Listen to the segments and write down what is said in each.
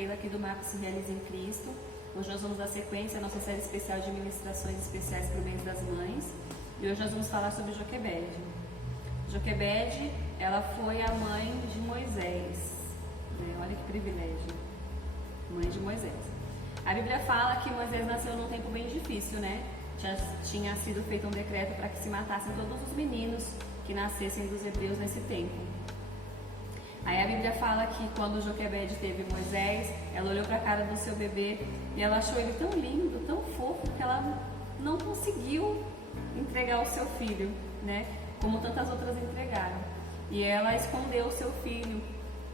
Keila aqui do Mapa Se Realiza em Cristo. Hoje nós vamos dar sequência à nossa série especial de ministrações especiais para o mês das mães. E hoje nós vamos falar sobre Joquebede. Joquebede, ela foi a mãe de Moisés. Olha que privilégio. Mãe de Moisés. A Bíblia fala que Moisés nasceu num tempo bem difícil, né? Tinha sido feito um decreto para que se matassem todos os meninos que nascessem dos hebreus nesse tempo. Aí a Bíblia fala que quando Joquebede teve Moisés, ela olhou para a cara do seu bebê e ela achou ele tão lindo, tão fofo, que ela não conseguiu entregar o seu filho, né? Como tantas outras entregaram. E ela escondeu o seu filho,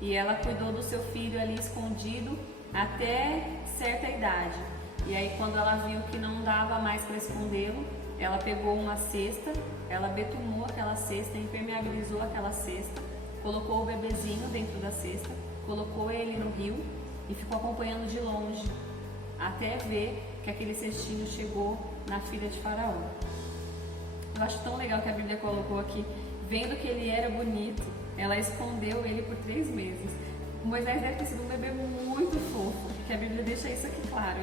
e ela cuidou do seu filho ali escondido até certa idade. E aí quando ela viu que não dava mais para escondê-lo, ela pegou uma cesta, ela betumou aquela cesta, impermeabilizou aquela cesta, colocou o bebezinho dentro da cesta, colocou ele no rio e ficou acompanhando de longe, até ver que aquele cestinho chegou na filha de Faraó. Eu acho tão legal que a Bíblia colocou aqui, vendo que ele era bonito, ela escondeu ele por 3 meses. Moisés deve ter sido um bebê muito fofo, que a Bíblia deixa isso aqui claro.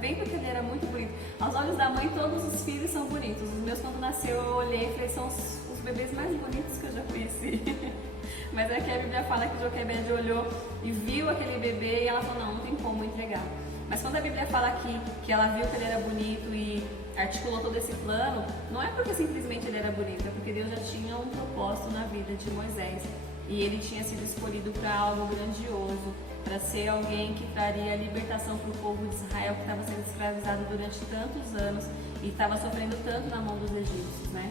Vendo que ele era muito bonito. Aos olhos da mãe, todos os filhos são bonitos. Os meus, quando nasceu, eu olhei e falei, são os bebês mais bonitos que eu já conheci. Mas aqui a Bíblia fala que Joquebede olhou e viu aquele bebê e ela falou, não tem como entregar. Mas quando a Bíblia fala aqui que ela viu que ele era bonito e articulou todo esse plano, não é porque simplesmente ele era bonito, é porque Deus já tinha um propósito na vida de Moisés. E ele tinha sido escolhido para algo grandioso, para ser alguém que traria libertação para o povo de Israel, que estava sendo escravizado durante tantos anos e estava sofrendo tanto na mão dos egípcios, né?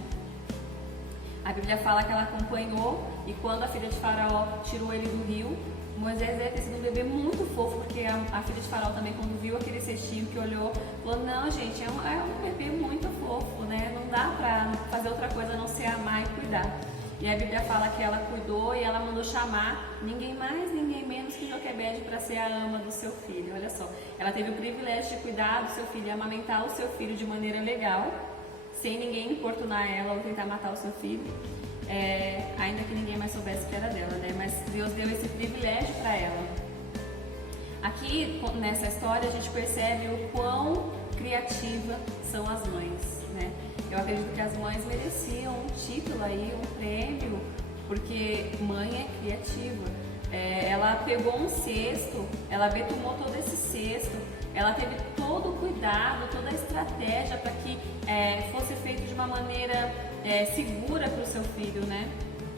A Bíblia fala que ela acompanhou, e quando a filha de Faraó tirou ele do rio, Moisés deve ter sido um bebê muito fofo, porque a filha de Faraó também, quando viu aquele cestinho, que olhou, falou, não gente, é um bebê muito fofo, né? Não dá para fazer outra coisa a não ser amar e cuidar. E a Bíblia fala que ela cuidou e ela mandou chamar ninguém mais, ninguém menos que Joquebede para ser a ama do seu filho. Olha só, ela teve o privilégio de cuidar do seu filho e amamentar o seu filho de maneira legal, sem ninguém importunar ela ou tentar matar o seu filho, ainda que ninguém mais soubesse que era dela, né? Mas Deus deu esse privilégio para ela. Aqui, nessa história, a gente percebe o quão criativas são as mães, né? Eu acredito que as mães mereciam um título aí, um prêmio, porque mãe é criativa. Ela pegou um cesto, ela betumou todo esse cesto, ela teve todo o cuidado, toda a estratégia para que fosse feito de uma maneira segura para o seu filho, né?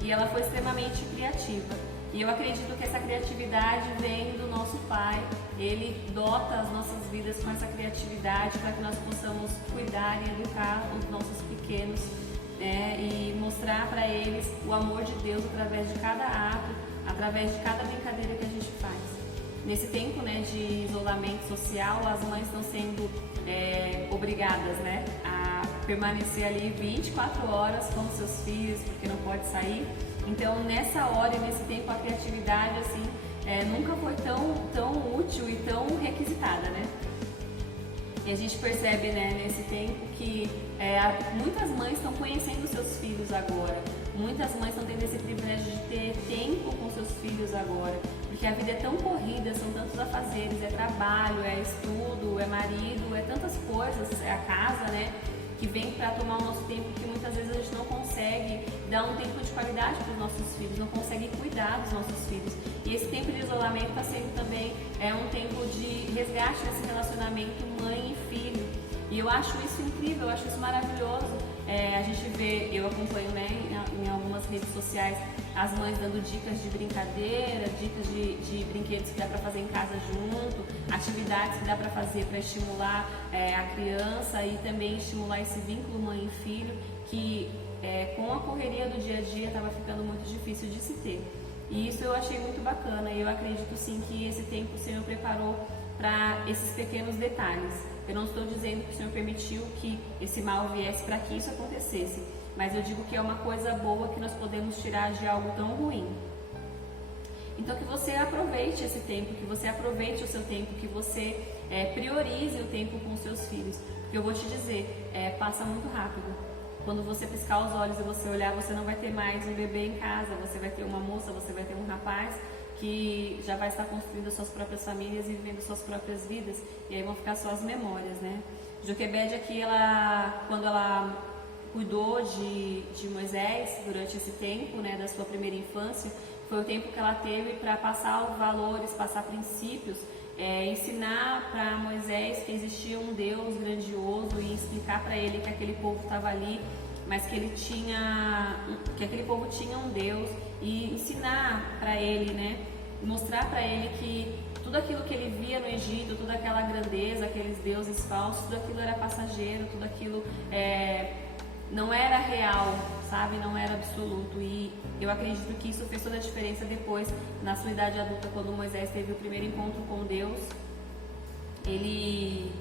E ela foi extremamente criativa. E eu acredito que essa criatividade vem do nosso Pai. Ele dota as nossas vidas com essa criatividade para que nós possamos cuidar e educar os nossos pequenos, e mostrar para eles o amor de Deus através de cada ato, através de cada brincadeira que a gente faz. Nesse tempo, né, de isolamento social, as mães estão sendo obrigadas, né, a permanecer ali 24 horas com seus filhos, porque não pode sair. Então, nessa hora e nesse tempo, a criatividade assim, nunca foi tão útil e tão requisitada, né? E a gente percebe, né, nesse tempo que muitas mães estão conhecendo seus filhos agora. Muitas mães estão tendo esse privilégio de ter tempo com seus filhos agora. Porque a vida é tão corrida, são tantos afazeres, é trabalho, é estudo, é marido, é tantas coisas, é a casa, né? Que vem para tomar o nosso tempo, que muitas vezes a gente não consegue dar um tempo de qualidade para os nossos filhos, não consegue cuidar dos nossos filhos. E esse tempo de isolamento está sendo também um tempo de resgate desse relacionamento mãe e filho. E eu acho isso incrível, eu acho isso maravilhoso. A gente vê, eu acompanho, né, em algumas redes sociais, as mães dando dicas de brincadeira, dicas de brinquedos que dá para fazer em casa junto, atividades que dá para fazer para estimular a criança e também estimular esse vínculo mãe e filho que com a correria do dia a dia estava ficando muito difícil de se ter. E isso eu achei muito bacana e eu acredito sim que esse tempo o Senhor preparou para esses pequenos detalhes. Eu não estou dizendo que o Senhor permitiu que esse mal viesse para que isso acontecesse, mas eu digo que é uma coisa boa que nós podemos tirar de algo tão ruim. Então que você aproveite esse tempo, que você aproveite o seu tempo, que você priorize o tempo com os seus filhos. Porque eu vou te dizer, passa muito rápido. Quando você piscar os olhos e você olhar, você não vai ter mais um bebê em casa, você vai ter uma moça, você vai ter um rapaz que já vai estar construindo suas próprias famílias e vivendo suas próprias vidas, e aí vão ficar só as memórias, né? Joquebede aqui, quando ela cuidou de Moisés durante esse tempo, né, da sua primeira infância, foi o tempo que ela teve para passar valores, passar princípios, ensinar para Moisés que existia um Deus grandioso e explicar para ele que aquele povo estava ali, mas que aquele povo tinha um Deus, e ensinar para ele, né, mostrar para ele que tudo aquilo que ele via no Egito, toda aquela grandeza, aqueles deuses falsos, tudo aquilo era passageiro, tudo aquilo não era real, sabe? Não era absoluto. E eu acredito que isso fez toda a diferença depois, na sua idade adulta, quando Moisés teve o primeiro encontro com Deus. Ele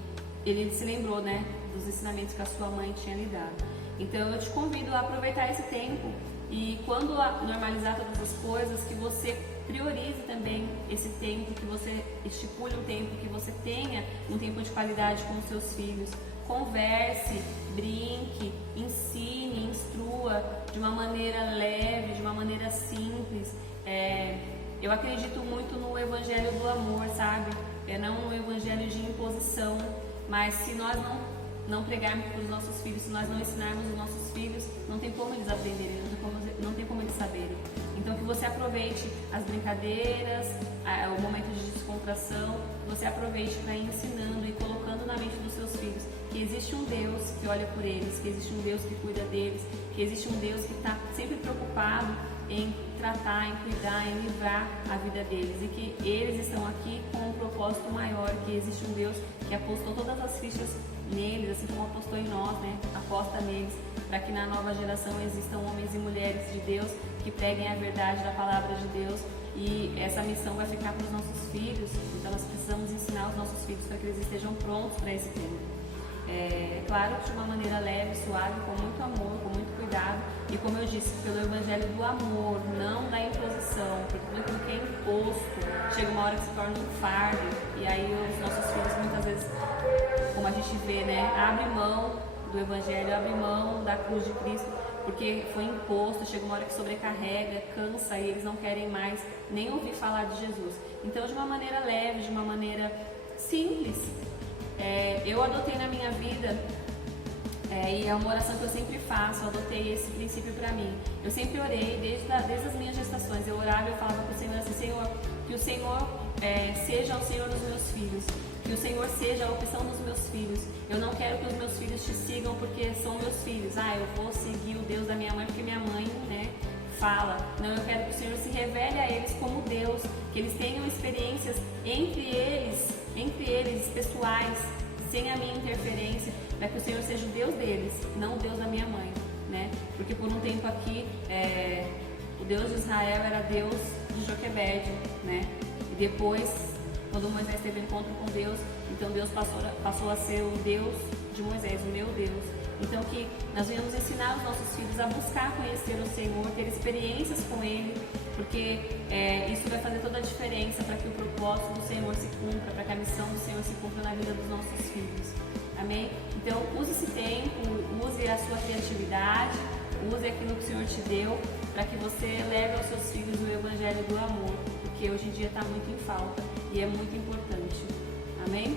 se lembrou, né, dos ensinamentos que a sua mãe tinha lhe dado. Então eu te convido a aproveitar esse tempo, e quando normalizar todas as coisas, que você priorize também esse tempo, que você estipule um tempo, que você tenha um tempo de qualidade com os seus filhos. Converse, brinque, ensine, instrua de uma maneira leve, de uma maneira simples. Eu acredito muito no evangelho do amor, sabe? Não no evangelho de imposição, mas se nós não pregarmos para os nossos filhos, se nós não ensinarmos os nossos filhos, não tem como eles aprenderem, não tem como eles saberem. Então que você aproveite as brincadeiras, o momento de descontração, você aproveite para ir ensinando e colocando na mente dos seus filhos que existe um Deus que olha por eles, que existe um Deus que cuida deles, que existe um Deus que está sempre preocupado em tratar, em cuidar, em livrar a vida deles, e que eles estão aqui com um propósito maior, que existe um Deus que apostou todas as fichas neles, assim como apostou em nós, né? Aposta neles, para que na nova geração existam homens e mulheres de Deus que preguem a verdade da palavra de Deus, e essa missão vai ficar para os nossos filhos. Então nós precisamos ensinar os nossos filhos para que eles estejam prontos para esse tempo. Claro que de uma maneira leve, suave, com muito amor, com muito cuidado, e como eu disse, pelo evangelho do amor, não da imposição, porque tudo aquilo que é imposto chega uma hora que se torna um fardo, e aí os nossos filhos muitas vezes, como a gente vê, né, abre mão do evangelho, abre mão da cruz de Cristo, porque foi imposto, chega uma hora que sobrecarrega, cansa, e eles não querem mais nem ouvir falar de Jesus. Então, de uma maneira leve, de uma maneira simples, eu adotei na minha vida, e é uma oração que eu sempre faço, eu adotei esse princípio para mim. Eu sempre orei, desde as minhas gestações, eu orava e eu falava para o Senhor assim: Senhor, que o Senhor seja o Senhor dos meus filhos, que o Senhor seja a opção dos meus filhos. Eu não quero que os meus filhos te sigam porque são meus filhos. Eu vou seguir o Deus da minha mãe porque minha mãe, né, fala. Não, eu quero que o Senhor se revele a eles como Deus, que eles tenham experiências entre eles pessoais, sem a minha interferência, para que o Senhor seja o Deus deles, não o Deus da minha mãe, né? Porque por um tempo aqui, o Deus de Israel era Deus de Joquebede, né? E depois, quando Moisés teve encontro com Deus, então Deus passou a ser o Deus de Moisés, o meu Deus. Então que nós venhamos ensinar os nossos filhos a buscar conhecer o Senhor, ter experiências com Ele, porque isso vai fazer toda a diferença para que o propósito do Senhor se cumpra, para que a missão do Senhor se cumpra na vida dos nossos filhos. Amém? Então use esse tempo, use a sua criatividade, use aquilo que o Senhor te deu, para que você leve aos seus filhos o evangelho do amor, porque hoje em dia está muito em falta e é muito importante. Amém?